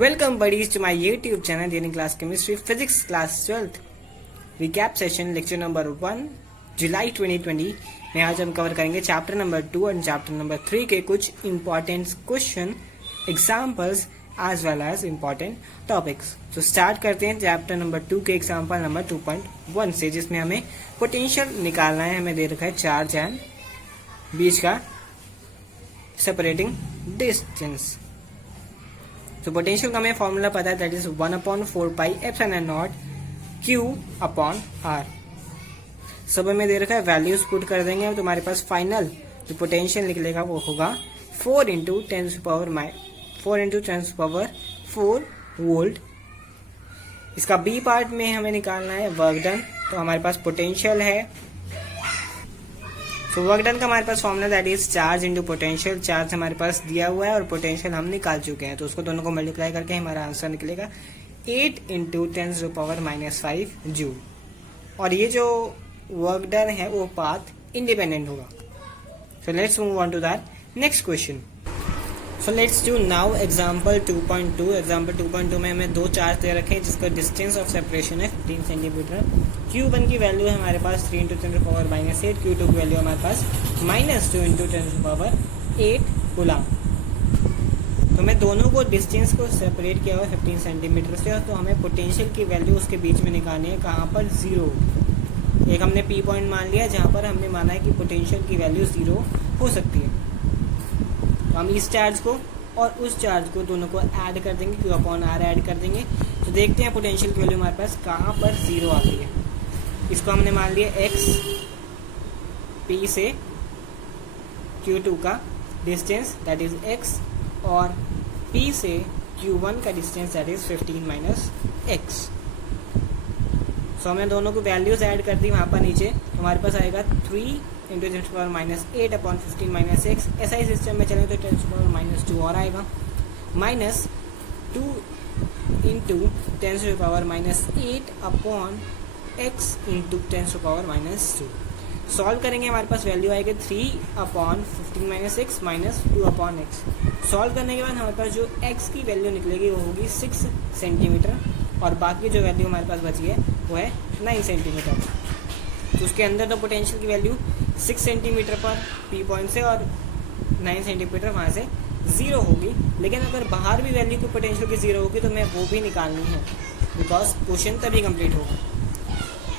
Welcome buddies to my YouTube channel Daily Class Chemistry Physics Class 12th Recap Session Lecture number 1 July 2020 में आज हम cover करेंगे chapter number 2 और chapter number 3 के कुछ important question examples as well as important topics. तो start करते हैं चैप्टर नंबर 2 के एग्जाम्पल नंबर 2.1 से, जिसमें हमें पोटेंशियल निकालना है। हमें दे रखा है चार्ज एंड बीच का सेपरेटिंग डिस्टेंस। तो पोटेंशियल का हमें फॉर्मूला पता है, that is 1/4 pi epsilon not Q upon R। सब हमें दे रखा है, वैल्यूज पुट कर देंगे तो हमारे पास फाइनल जो पोटेंशियल निकलेगा वो होगा 4 इंटू 10⁻⁴ वोल्ट। इसका बी पार्ट में हमें निकालना है वर्क डन। तो हमारे पास पोटेंशियल है, तो वर्क डन का हमारे पास formula that is charge into potential. Charge हमारे पास दिया हुआ है और पोटेंशियल हम निकाल चुके हैं, तो उसको दोनों को मल्टीप्लाई करके हमारा आंसर निकलेगा 8 इंटू 10⁻⁻5 जूल। और ये जो वर्क डन है वो पाथ इंडिपेंडेंट होगा। So let's move on to that next question. So let's do now example 2.2। Example 2.2 में हमें दो चार्ज दे रखे हैं जिसका डिस्टेंस ऑफ सेपरेशन है 15 सेंटीमीटर। Q1 की वैल्यू है हमारे पास 3 इंटू 10⁻⁻8। Q2 की वैल्यू हमारे पास -2 इंटू 10⁸ कूलम। तो हमें दोनों को डिस्टेंस को सेपरेट किया हुआ 15 सेंटीमीटर से, तो हमें पोटेंशियल की वैल्यू उसके बीच में निकालनी है कहाँ पर, 0। एक हमने P पॉइंट मान लिया जहाँ पर हमने माना है कि पोटेंशियल की वैल्यू 0 हो सकती है। तो हम इस चार्ज को और उस चार्ज को दोनों को ऐड कर देंगे, Q अपॉन R ऐड कर देंगे। तो देखते हैं पोटेंशियल की वैल्यू हमारे पास कहाँ पर 0 आती है। इसको हमने मान लिया x, P से Q2 का डिस्टेंस दैट इज x, और P से Q1 का डिस्टेंस दैट इज 15 - x। सो हमने दोनों को वैल्यूज ऐड कर दी वहाँ पर नीचे। तो हमारे पास आएगा 3 into 10⁻⁻8 upon 15 - x। SI system में चले तो 10⁻2 और आएगा, -2 into 10⁻8 upon x into 10⁻2। Solve करेंगे हमारे पास वैल्यू आएगी 3 upon 15 - x -2 upon x। Solve करने के बाद हमारे पास जो x की वैल्यू निकलेगी वो होगी 6 सेंटीमीटर, और बाकी जो वैल्यू हमारे पास बची है वो है 9 सेंटीमीटर। तो उसके अंदर तो पोटेंशियल की वैल्यू 6 सेंटीमीटर पर P पॉइंट से और 9 सेंटीमीटर वहाँ से 0 होगी। लेकिन अगर बाहर भी वैल्यू की पोटेंशियल की 0 होगी तो हमें वो भी निकालनी है, बिकॉज क्वेश्चन तभी कंप्लीट होगा।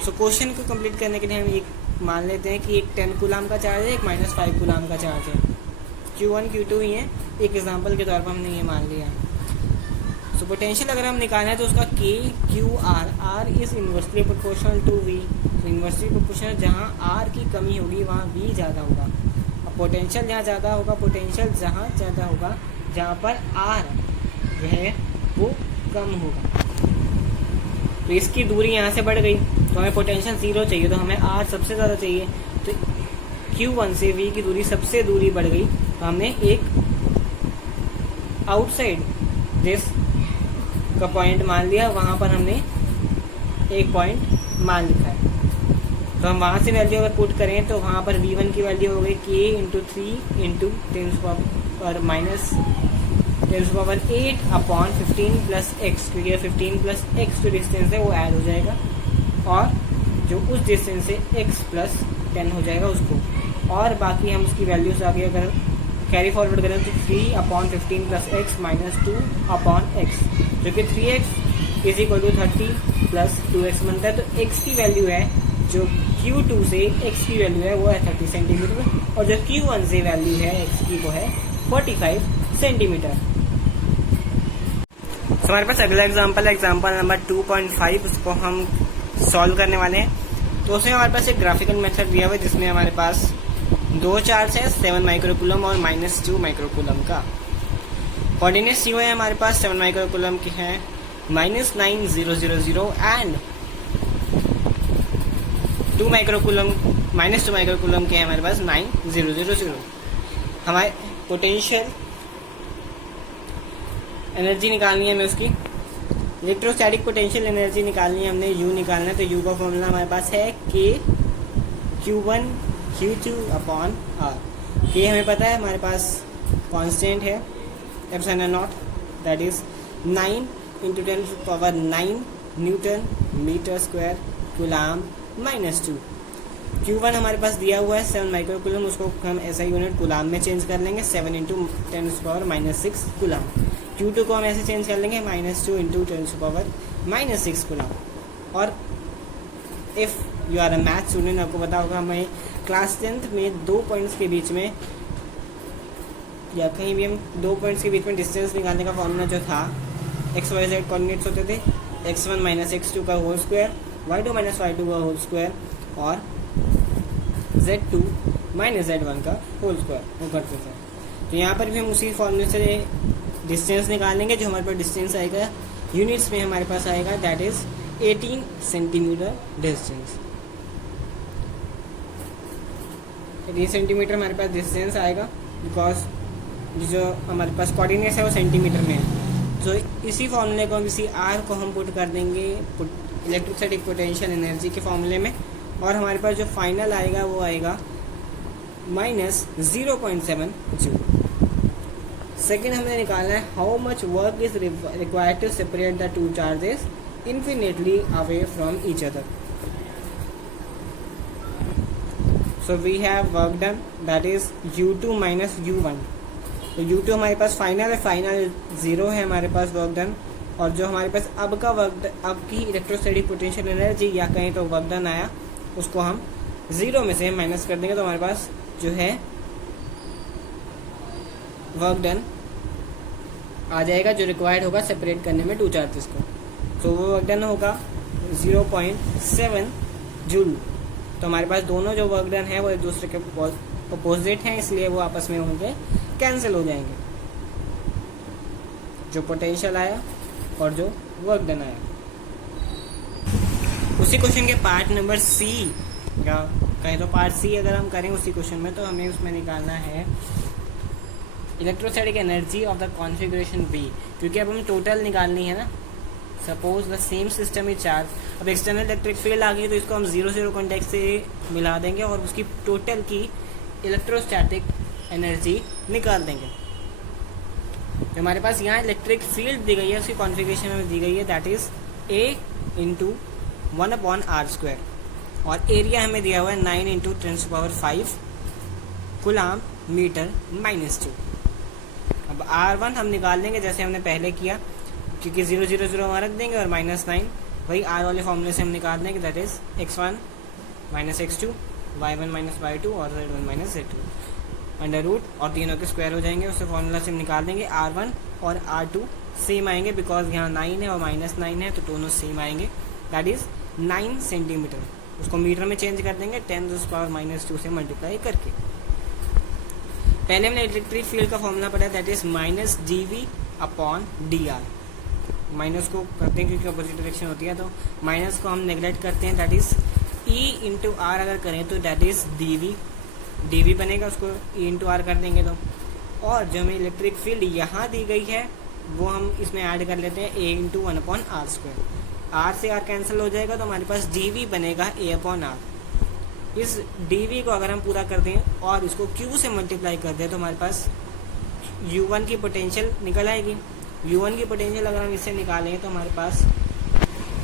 सो क्वेश्चन को कंप्लीट करने के लिए हम एक मान लेते हैं कि एक 10 कूलम का चार्ज है, एक -5 कूलम का चार्ज है। Q1 Q2 ही है, एक एग्जांपल के तौर पर हमने ये मान लिया। सो पोटेंशियल अगर हम निकालना है तो उसका K Q R is inversely proportional to V। तो इन्वर्सली प्रोपोर्शनल, जहाँ R की कमी होगी वहाँ V ज़्यादा होगा। और पोटेंशियल जहाँ ज़्यादा होगा, पोटेंशियल जहाँ ज़्यादा होगा जहाँ पर R जो है वो कम होगा। तो इसकी दूरी यहाँ से बढ़ गई तो हमें पोटेंशियल 0 चाहिए, तो हमें R सबसे ज़्यादा चाहिए। तो Q1 से V की दूरी सबसे दूरी बढ़ गई, तो हमने एक आउटसाइड दिस का पॉइंट मान लिया, वहाँ पर हमने एक पॉइंट मान लिखा है। तो हम वहाँ से वैल्यू अगर पुट करें तो वहाँ पर V1 की वैल्यू हो गई K into 3 into 10⁻8 upon 15 plus x, क्योंकि 15 प्लस x जो डिस्टेंस है वो ऐड हो जाएगा, और जो उस डिस्टेंस से x प्लस 10 हो जाएगा उसको, और बाकी हम उसकी वैल्यूज आगे अगर कैरी फॉरवर्ड करें तो 3 upon 15 plus x -2 upon x, जो कि 3x is equal to 30 plus 2x बनता है। तो x की वैल्यू है जो Q2 से x की वैल्यू है वो है 30 सेंटीमीटर, और जो Q1 से वैल्यू है x की वो है 45 सेंटीमीटर। हमारे पास अगला एग्जाम्पल है एग्जाम्पल नंबर 2.5। उसको हम सॉल्व करने वाले हैं। तो उसमें हमारे पास एक ग्राफिकल मेथड दिया हुआ है जिसमें हमारे पास दो चार्ज है 7 माइक्रोकूलम और -2 माइक्रोकूलम का। कोऑर्डिनेट्स दिए हुए हैं हमारे पास 7 माइक्रोकूलम के हैं -9000 एंड 2 माइक्रोकूलम के हैं हमारे पास 9000। हमारे पोटेंशियल एनर्जी निकालनी है हमें, उसकी इलेक्ट्रोस्टैटिक पोटेंशियल एनर्जी निकालनी है, हमने U निकालना है। तो U का फॉर्मूला हमारे पास है K Q1 Q2 upon R। K हमें पता है, हमारे पास कांस्टेंट है epsilon nought that is 9 into 10⁻⁹ newton metre square coulomb -2। Q1 हमारे पास दिया हुआ है 7 माइक्रो कूलम, उसको हम ऐसा यूनिट कूलाम में चेंज कर लेंगे 7 इंटू 10⁻⁻6 कूलाम। Q2 को हम ऐसे चेंज कर लेंगे -2 इंटू 10⁻⁻6 कूलाम। और if you are a math student, आपको पता होगा हमें क्लास 10th में 2 पॉइंट्स के बीच में या कहीं भी हम 2 पॉइंट्स के बीच में डिस्टेंस निकालने का फॉर्मूला जो था XYZ कोऑर्डिनेट्स होते थे, x1 - x2 का होल स्क्वायर, y2 - y2 का होल स्क्वायर और z2 - z1 का होल स्क्वायर वो करते थे। तो यहाँ पर भी हम उसी फॉर्मूले से डिस्टेंस निकालेंगे। जो हमारे पास डिस्टेंस आएगा यूनिट्स में हमारे पास आएगा that is 18 centimetre distance. 18 centimetre हमारे पास डिस्टेंस आएगा बिकॉज जो हमारे पास कोऑर्डिनेट्स है वो सेंटीमीटर में है। तो इसी फॉर्मूले को इसी आर को हम पुट कर देंगे इलेक्ट्रोस्टैटिक पोटेंशियल एनर्जी के फॉर्मूले में, और हमारे पास जो फाइनल आएगा वो आएगा -0.7 जूल। सेकेंड हमने निकालना है how much work is required to separate the two charges infinitely away from each other. So we have work done that is U2 minus U1. तो U2 हमारे पास फाइनल है, फाइनल 0 है हमारे पास वर्क डन। और जो हमारे पास अब का वर्क अब की इलेक्ट्रोस्टैटिक पोटेंशियल एनर्जी या कहीं तो वर्क डन आया उसको हम 0 में से माइनस कर देंगे, तो हमारे पास जो है वर्क डन आ जाएगा जो रिक्वायर्ड होगा सेपरेट करने में टू चार्जेस को। तो वो वर्क डन होगा 0.7 जूल। तो हमारे पास दोनों जो वर्क डन है वो एक दूसरे के अपोजिट हैं, इसलिए वो आपस में होंगे कैंसिल हो जाएंगे, जो पोटेंशियल आया और जो वर्क डन आया। उसी क्वेश्चन के पार्ट नंबर सी या कहें तो पार्ट सी अगर हम करें उसी क्वेश्चन में, तो हमें उसमें निकालना है electrostatic energy of the configuration B, क्योंकि अब हम टोटल निकालनी है ना। Suppose the same system is charge, अब एक्सटर्नल इलेक्ट्रिक फील्ड आ गई तो इसको हम 0 कॉन्टेक्ट से मिला देंगे और उसकी टोटल की इलेक्ट्रोस्टैटिक एनर्जी निकाल देंगे। जो हमारे पास यहाँ इलेक्ट्रिक फील्ड दी गई है उसकी कॉन्फ़िगरेशन में दी गई है दैट इज A × 1/r², और एरिया हमें दिया हुआ है 9 × 10⁵ कूलाम मीटर -2। अब R1 हम निकाल लेंगे जैसे हमने पहले किया, क्योंकि 0 0 0 वहाँ रख देंगे और -9 वही R वाले फॉर्मूले से हम निकाल देंगे that is x1 - x2 y1 - y2 और z1 - z2 अंडर रूट, और तीनों के स्क्वायर हो जाएंगे। उससे फॉर्मूला से हम निकाल देंगे R1 और R2 सेम आएंगे बिकॉज यहाँ 9 है और -9 है, तो दोनों सेम आएंगे दैट इज़ 9 सेंटीमीटर। उसको मीटर में चेंज कर देंगे 10⁻⁻2 से मल्टीप्लाई करके। पहले हमने इलेक्ट्रिक फील्ड का फॉर्मूला पढ़ा दैट इज -dV/dr। माइनस को करते हैं क्योंकि अपोजिट डायरेक्शन होती है, तो माइनस को हम नेगलेक्ट करते हैं दैट इज E × R अगर करें तो दैट इज dV बनेगा, उसको E × R कर देंगे तो। और जो हमें इलेक्ट्रिक फील्ड यहाँ दी गई है वो हम इसमें ऐड कर लेते हैं A × 1/r²। R से R कैंसिल हो जाएगा तो हमारे पास dV बनेगा A/R। इस dV को अगर हम पूरा कर दें और इसको Q से मल्टीप्लाई कर दें तो हमारे पास U1 की पोटेंशियल निकल आएगी। U1 की पोटेंशियल अगर हम इससे निकालेंगे तो हमारे पास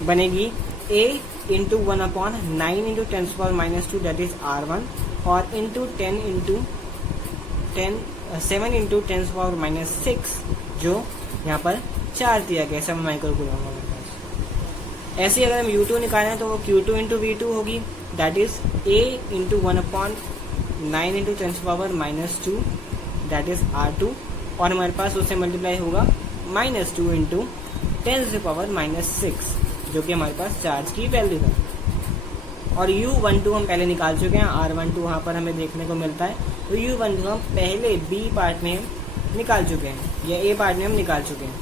बनेगी A × 1/9 × 10⁻⁻2 दैट इज R1 और इंटू 7 × 10⁻⁻6 जो यहाँ पर चार्ज दिया गया 7 माइक्रो कूलम हमारे पास। ऐसे ही अगर हम U2 निकालें तो वो Q2 × V2 होगी that is A × 1/9 × 10⁻⁻2 that is R2, और हमारे पास उससे मल्टीप्लाई होगा -2 × 10⁻⁻6 जो कि हमारे पास चार्ज की वैल्यू है। और U12 हम पहले निकाल चुके हैं, R12 वहाँ पर हमें देखने को मिलता है, तो U12 हम पहले B पार्ट में निकाल चुके हैं या A पार्ट में हम निकाल चुके हैं।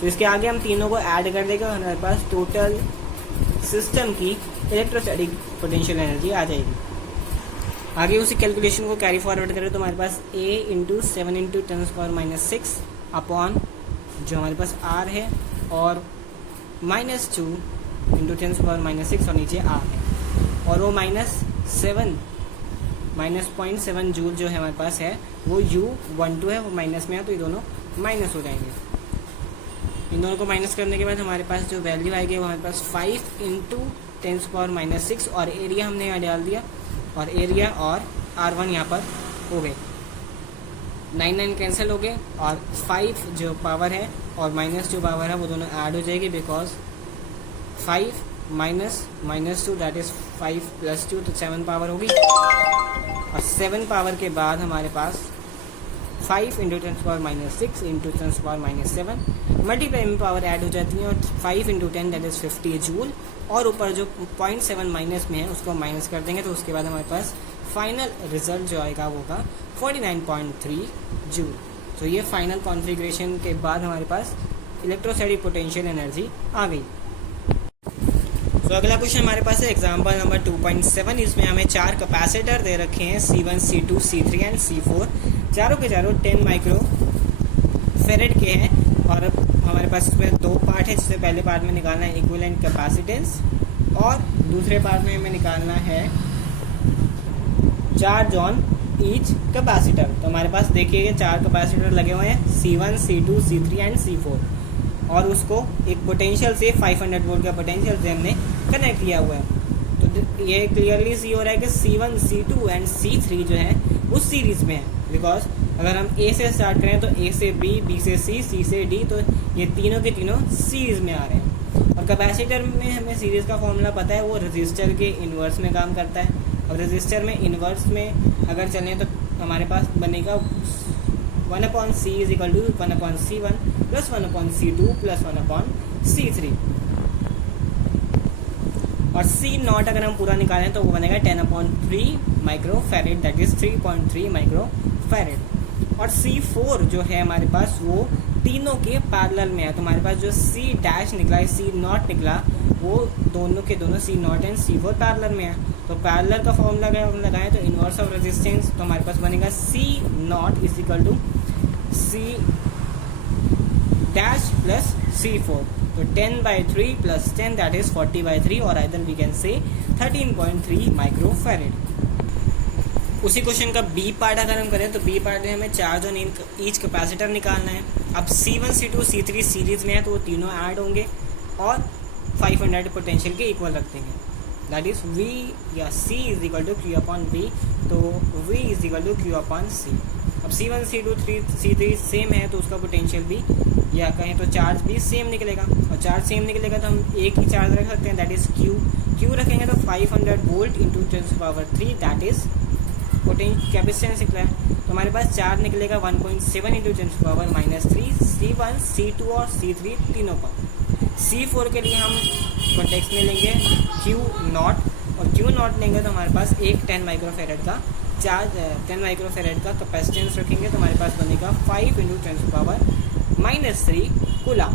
तो इसके आगे हम तीनों को ऐड कर देंगे और हमारे पास टोटल सिस्टम की इलेक्ट्रोस्टैटिक पोटेंशियल एनर्जी आ जाएगी। आगे उसी कैलकुलेशन को कैरी फॉरवर्ड करें तो हमारे पास A × 7 × 10⁻⁻6 अपॉन जो हमारे पास R है और -2 × 10⁻⁻6 और नीचे R है, और वो -0.7 जूल जो है हमारे पास है वो U12 है, वो माइनस में है तो ये दोनों माइनस हो जाएंगे। इन दोनों को माइनस करने के बाद हमारे पास जो वैल्यू आएगी वो हमारे पास 5 इंटू 10⁻⁻6 और एरिया हमने यहाँ डाल दिया और एरिया और R1 यहाँ पर हो गए। 9 कैंसिल हो गए और 5 जो पावर है और माइनस जो पावर है वो दोनों ऐड हो जाएगी, बिकॉज 5 -2 दैट इज़ 5 + 2 तो 7 पावर होगी। और 7 पावर के बाद हमारे पास 5 इंटू 10⁻⁻6 इंटू 10⁻⁻7 मल्टीप्लाई में पावर ऐड हो जाती है और 5 इंटू 10 दैट इज़ 50 जूल और ऊपर जो 0.7 माइनस में है उसको माइनस कर देंगे तो उसके बाद हमारे पास फाइनल रिजल्ट जो आएगा वो होगा 49.3 जूल। तो ये फाइनल कॉन्फ़िगरेशन के बाद हमारे पास इलेक्ट्रोस्टैटिक पोटेंशियल एनर्जी आ गई। तो अगला क्वेश्चन हमारे पास है एग्जाम्पल नंबर 2.7। इसमें हमें 4 कैपेसिटर दे रखे हैं C1, C2, C3 and C4। चारों के चारों 10 माइक्रो फेरेड के हैं और हमारे पास इसमें 2 पार्ट है, जिससे पहले पार्ट में निकालना है इक्विवेलेंट कैपेसिटेंस और दूसरे पार्ट में हमें निकालना है चार्ज ऑन ईच कैपेसिटर। तो हमारे पास देखिए 4 कैपेसिटर लगे हुए हैं C1, C2, C3 and C4 और उसको एक पोटेंशियल से 500 वोल्ट का पोटेंशियल से हमने कनेक्ट किया हुआ है। तो ये क्लियरली सी हो रहा है कि C1, C2 एंड C3 जो है उस सीरीज़ में है, बिकॉज अगर हम A से स्टार्ट करें तो A से B, B से C, C से D, तो ये तीनों के तीनों सीरीज़ में आ रहे हैं। और कैपेसिटर में हमें सीरीज़ का फॉर्मूला पता है, वो रजिस्टर के इन्वर्स में काम करता है। और रजिस्टर में इन्वर्स में अगर चलें तो हमारे पास बनेगा 1/C = 1/C1 + 1/C2 + 1/C3 और C0 अगर हम पूरा निकालें तो वो बनेगा 10/3 माइक्रोफैरेड दैट इज़ 3.3 माइक्रोफैरेड। और C4 जो है हमारे पास वो तीनों के पैरेलल में है। तो हमारे पास जो C' निकला है, C0 निकला, वो दोनों के दोनों C0 एंड C4 पैरेलल में है। तो पैरेलल का फॉर्मूला अगर हम लगाएं तो इन्वर्स ऑफ रेजिस्टेंस, तो हमारे पास बनेगा C0 = C' + C4। तो 10/3 + 10 दैट इज़ 40/3 और either we can say 13.3 microfarad. उसी क्वेश्चन का बी पार्ट अगर हम करें तो बी पार्ट में हमें चार्ज ऑन ईच कैपेसिटर निकालना है। अब C1, C2, C3 सीरीज़ में है तो वो तीनों ऐड होंगे और 500 पोटेंशियल के इक्वल रख देंगे, दैट इज़ V या C = Q/V। तो V = Q/C। अब C1, C2, C3 सेम है तो उसका पोटेंशियल भी या कहें तो चार्ज भी सेम निकलेगा और चार्ज सेम निकलेगा तो हम एक ही चार्ज रख सकते हैं, दैट इज़ Q रखेंगे तो 500 volt into 10⁻³ that is capacitance निकला है। तो हमारे पास चार्ज निकलेगा 1.7 इंटू 10⁻³ C1, C2 और C3 तीनों पर। C4 के लिए हम कॉन्टेक्स्ट में लेंगे Q0 और Q0 लेंगे तो हमारे पास एक 10 माइक्रोफैरेड का चार्ज 10 माइक्रोफैरेड का कैपेसिटेंस रखेंगे तो हमारे पास बनेगा 5 इंटू 10⁻³ कूलम।